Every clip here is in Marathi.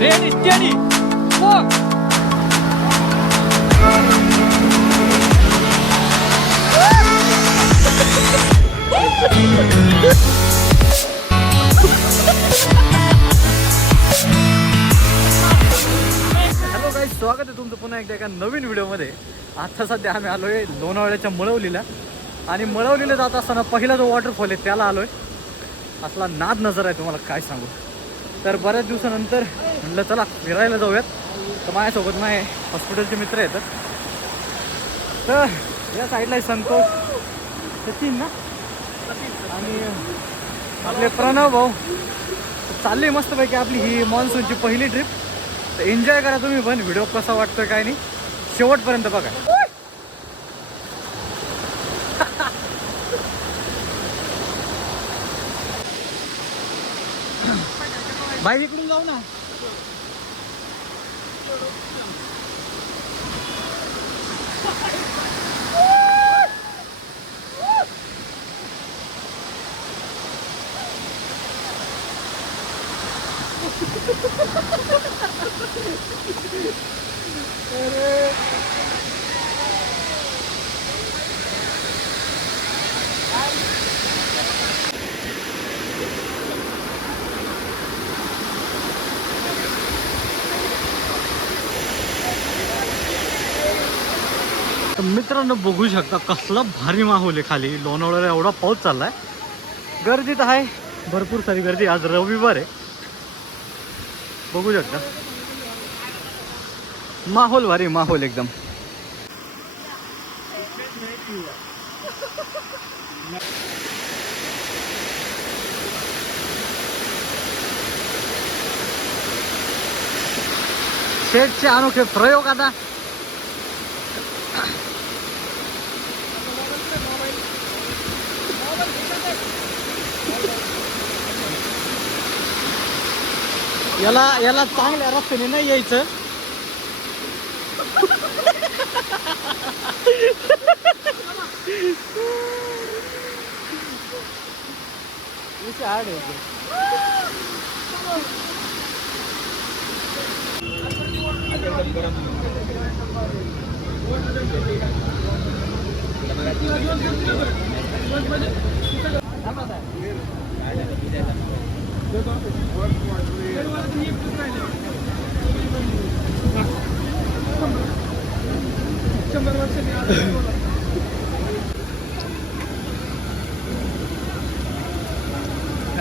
Ready, steady, walk. Hello guys, स्वागत आहे तुमचं पुन्हा एकदा एका नवीन व्हिडिओमध्ये. आता सध्या आम्ही आलो आहे लोणावळ्याच्या मळवलीला. आणि मळवलीला जात असताना पहिला जो वॉटरफॉल आहे त्याला आलो आहे. असला नाद नजर आहे तुम्हाला काय सांगू. तर बऱ्याच दिवसानंतर म्हटलं चला फिरायला जाऊयात. तर माझ्यासोबत माझे हॉस्पिटलचे मित्र आहेत. तर या साईडला आहे संतोष, सचिन ना, आणि आपले प्रणव भाऊ. चालली मस्तपैकी आपली ही मान्सूनची पहिली ट्रिप. तर एन्जॉय करा तुम्ही पण. व्हिडिओ कसा वाटतोय काय नाही शेवटपर्यंत बघा. बाई इकडून जाऊ ना. मित्रांनो बघू शकता कसला भारी माहोल आहे खाली लोणावळ्याला. एवढा पाऊस चाललाय, गर्दी तर आहे भरपूर सारी गर्दी. आज रविवार आहे. बघू शकता माहोल भारी, माहोल एकदम. शेठचे अनोखे प्रयोग आता. याला चांगल्या रस्त्याने नाही यायचं.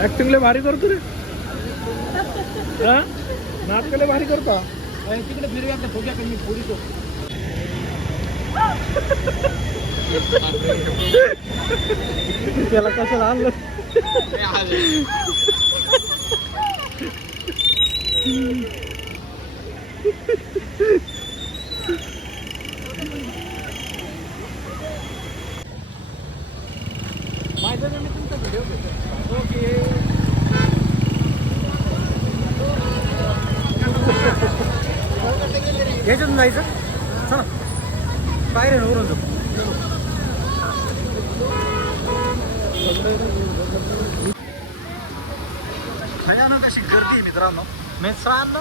ऍक्टिंग लय भारी करतो रे. नाटक लय भारी करतो. तिकडे फिरूया का फोग्याकडे मी फोडीतो. त्याला कसं आणलं. माझ्या मी तुमचा व्हिडिओ घेतो. ओके, याच्यातून जायचं. चला काय रे वरून जाऊ. भयानक अशी गर्दी आहे मित्रांनो. मित्रांनो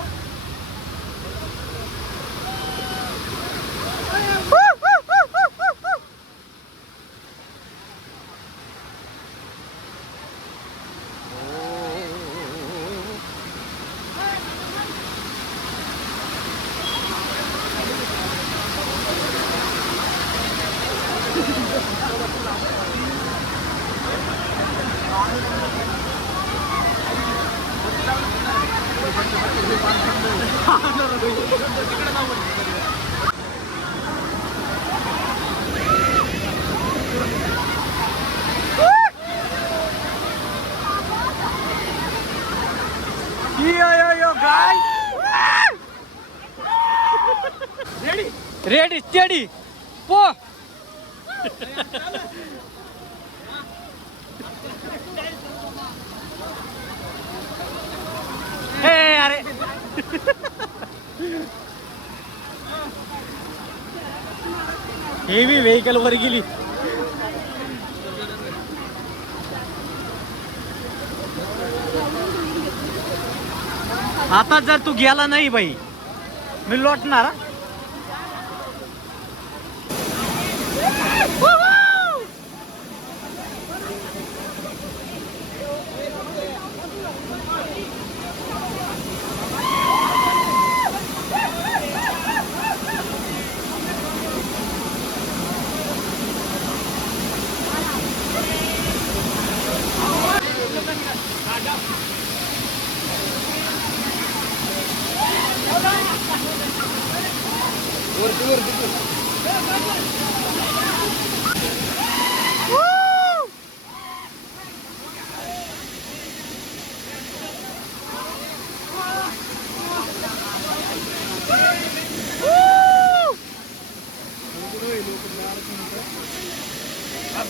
रेडी स्टेडी पो. हे अरे हेवी व्हेकल वर गेली. आता जर तू गेला नाही बाई मी लोटणार हा.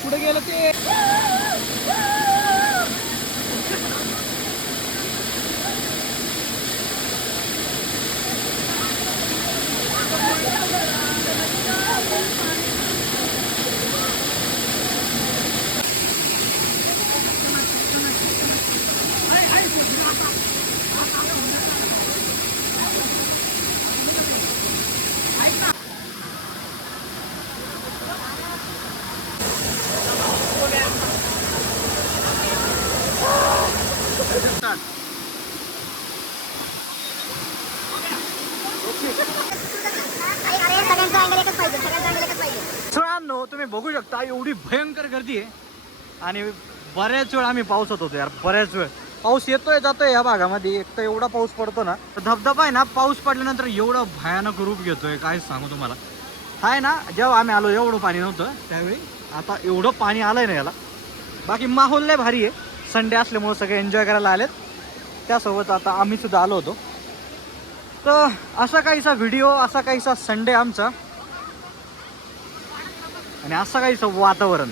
पुढे गेलं ते मित्रांनो तुम्ही बघू शकता एवढी भयंकर गर्दी आहे आणि बऱ्याच वेळ आम्ही पावसात होतो यार. बऱ्याच वेळ पाऊस येतोय जातोय या भागामध्ये. एक तर एवढा पाऊस पडतो ना धबधबा आहे ना पाऊस पडल्यानंतर एवढं भयानक रूप घेतोय काय सांगू तुम्हाला. हा आहे ना जेव्हा आम्ही आलो एवढं पाणी नव्हतं त्यावेळी. आता एवढं पाणी आलंय ना याला. बाकी माहोल लय भारी आहे. संडे असल्यामुळे सगळे एन्जॉय करायला आलेत. त्यासोबत आता आम्ही सुद्धा आलो होतो. तर असा काहीसा व्हिडिओ असा काहीसा संडे आमचा आणि असं काहीसं वातावरण.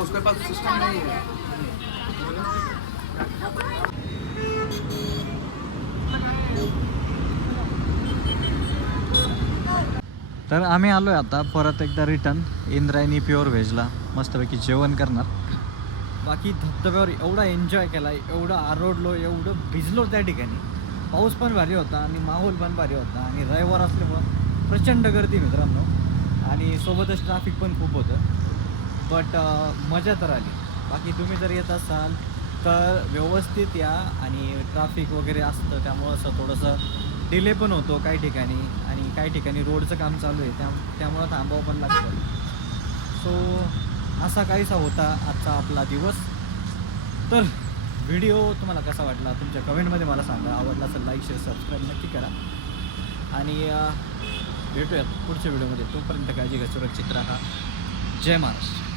उसके पास सिस्टम नहीं है. तर आम्ही आलो आहे आता परत एकदा रिटर्न इंद्रायणी प्युअर व्हेजला मस्तपैकी जेवण करणार. बाकी धबधब्यावर एवढा एन्जॉय केला एवढं आरोडलो एवढं भिजलो त्या ठिकाणी. पाऊस पण भारी होता आणि माहोल पण भारी होता आणि रविवार असल्यामुळं प्रचंड गर्दी मित्रांनो आणि सोबतच ट्रॅफिक पण खूप होतं. बट मजा तर आली. बाकी तुम्ही जर येत असाल तर व्यवस्थित या आणि ट्रॅफिक वगैरे असतं त्यामुळं असं थोडंसं डिले पण होतो काही ठिकाणी आणि काही ठिकाणी रोडचं काम चालू आहे त्यामुळं थांबावं पण लागतं. सो असा काहीसा होता आजचा आपला दिवस. तर व्हिडिओ तुम्हाला कसा वाटला तुमच्या कमेंटमध्ये मला सांगा. आवडला असेल लाईक शेअर सबस्क्राईब नक्की करा आणि भेटूयात पुढच्या व्हिडिओमध्ये. तोपर्यंत काळजी घ्या सुरक्षित राहा. जय महाराष्ट्र.